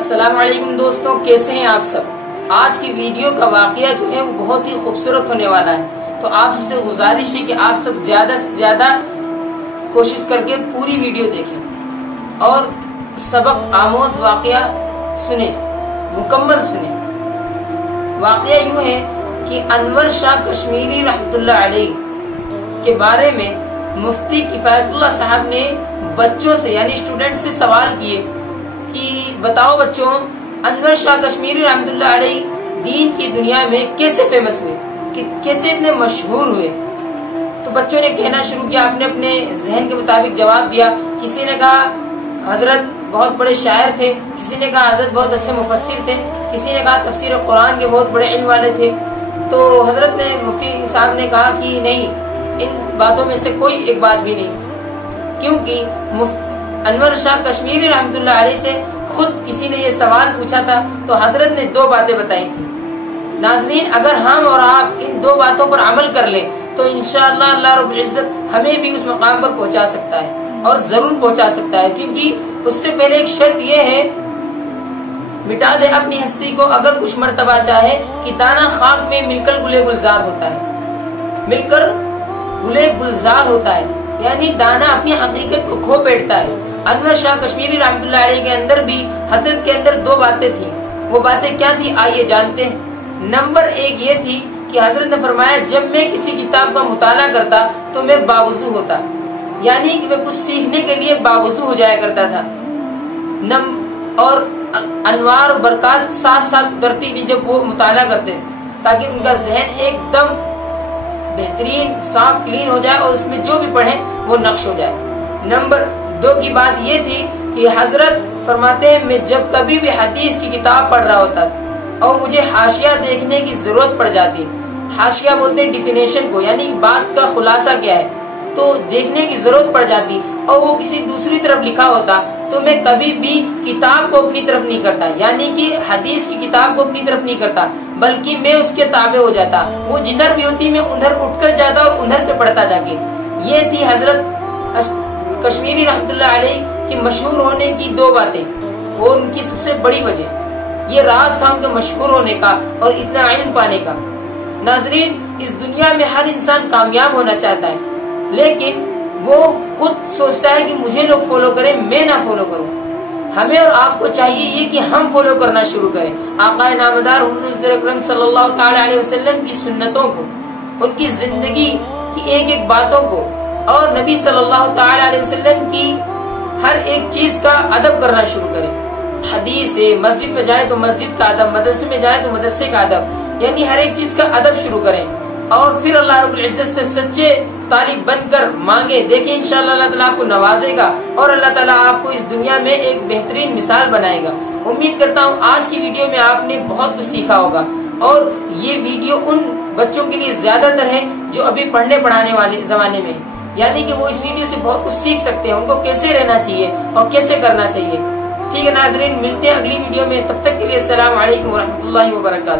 السلام علیکم دوستوں، کیسے ہیں آپ سب؟ آج کی ویڈیو کا واقعہ جو ہے وہ بہت ہی خوبصورت ہونے والا ہے، تو آپ سے گزارش ہے کہ آپ سب زیادہ سے زیادہ کوشش کر کے پوری ویڈیو دیکھیں اور سبق آموز واقعہ سنیں، مکمل سنیں۔ واقعہ یوں ہے کہ انور شاہ کشمیری رحمۃ اللہ علیہ کے بارے میں مفتی کفایت اللہ صاحب نے بچوں سے یعنی اسٹوڈنٹ سے سوال کیے کہ بتاؤ بچوں، انور شاہ کشمیری رحمۃ اللہ علیہ دین کی دنیا میں کیسے فیمس ہوئے، کیسے اتنے مشہور ہوئے؟ تو بچوں نے کہنا شروع کیا، اپنے اپنے ذہن کے مطابق جواب دیا۔ کسی نے کہا حضرت بہت بڑے شاعر تھے، کسی نے کہا حضرت بہت اچھے مفسر تھے، کسی نے کہا تفسیر قرآن کے بہت بڑے علم والے تھے۔ تو حضرت نے مفتی صاحب نے کہا کہ نہیں، ان باتوں میں سے کوئی ایک بات بھی نہیں، کیونکہ انور شاہ کشمیری رحمۃ اللہ علیہ سے خود کسی نے یہ سوال پوچھا تھا تو حضرت نے دو باتیں بتائی تھی۔ ناظرین، اگر ہم اور آپ ان دو باتوں پر عمل کر لیں تو انشاءاللہ اللہ رب العزت ہمیں بھی اس مقام پر پہنچا سکتا ہے، اور ضرور پہنچا سکتا ہے، کیونکہ اس سے پہلے ایک شرط یہ ہے، مٹا دے اپنی ہستی کو اگر کچھ مرتبہ چاہے کہ دانا خاک میں مل کر گلے گلزار ہوتا ہے، مل کر گلے گلزار ہوتا ہے، یعنی دانا اپنی حقیقت کو کھو بیٹھتا ہے۔ انور شاہ کشمیری رحمۃ اللہ علیہ کے اندر بھی حضرت کے اندر دو باتیں تھیں۔ وہ باتیں کیا تھی آئیے جانتے ہیں۔ نمبر ایک یہ تھی کہ حضرت نے فرمایا جب میں کسی کتاب کا مطالعہ کرتا تو میں باوضو ہوتا، یعنی کہ میں کچھ سیکھنے کے لیے باوضو ہو جایا کرتا تھا، اور انوار و برکات ساتھ ساتھ اترتی تھی جب وہ مطالعہ کرتے تھے، تاکہ ان کا ذہن ایک دم بہترین صاف کلین ہو جائے اور اس میں جو بھی پڑھیں وہ نقش ہو جائے۔ نمبر دو کی بات یہ تھی کہ حضرت فرماتے ہیں میں جب کبھی بھی حدیث کی کتاب پڑھ رہا ہوتا اور مجھے حاشیہ دیکھنے کی ضرورت پڑ جاتی، حاشیہ بولتے ہیں ڈیفینیشن کو، یعنی بات کا خلاصہ کیا ہے، تو دیکھنے کی ضرورت پڑ جاتی اور وہ کسی دوسری طرف لکھا ہوتا تو میں کبھی بھی کتاب کو اپنی طرف نہیں کرتا، یعنی کہ حدیث کی کتاب کو اپنی طرف نہیں کرتا، بلکہ میں اس کے تابع ہو جاتا، وہ جدھر بھی ہوتی میں ادھر اٹھ کر جاتا اور ادھر سے پڑھتا جا کے۔ یہ تھی حضرت کشمیری رحمۃ اللہ علیہ کی مشہور ہونے کی دو باتیں، اور ان کی سب سے بڑی وجہ یہ راز تھا ان کے مشہور ہونے کا اور اتنا علم پانے کا۔ ناظرین، اس دنیا میں ہر انسان کامیاب ہونا چاہتا ہے، لیکن وہ خود سوچتا ہے کہ مجھے لوگ فالو کریں، میں نہ فالو کروں۔ ہمیں اور آپ کو چاہیے یہ کہ ہم فالو کرنا شروع کریں آقا نامدار حضور اکرم صلی اللہ تعالی علیہ وسلم کی سنتوں کو، ان کی زندگی کی ایک ایک باتوں کو، اور نبی صلی اللہ تعالی علیہ وسلم کی ہر ایک چیز کا ادب کرنا شروع کریں۔ حدیث ہے، مسجد میں جائے تو مسجد کا ادب، مدرسے میں جائے تو مدرسے کا ادب، یعنی ہر ایک چیز کا ادب شروع کریں، اور پھر اللہ رب العزت سے سچے طالب بن کر مانگے، دیکھیں انشاءاللہ اللہ تعالیٰ آپ کو نوازے گا اور اللہ تعالیٰ آپ کو اس دنیا میں ایک بہترین مثال بنائے گا۔ امید کرتا ہوں آج کی ویڈیو میں آپ نے بہت کچھ سیکھا ہوگا، اور یہ ویڈیو ان بچوں کے لیے زیادہ تر ہے جو ابھی پڑھنے پڑھانے والے زمانے میں، یعنی کہ وہ اس ویڈیو سے بہت کچھ سیکھ سکتے ہیں، ان کو کیسے رہنا چاہیے اور کیسے کرنا چاہیے۔ ٹھیک ہے ناظرین، ملتے ہیں اگلی ویڈیو میں، تب تک کے لیے السلام علیکم ورحمۃ اللہ وبرکاتہ۔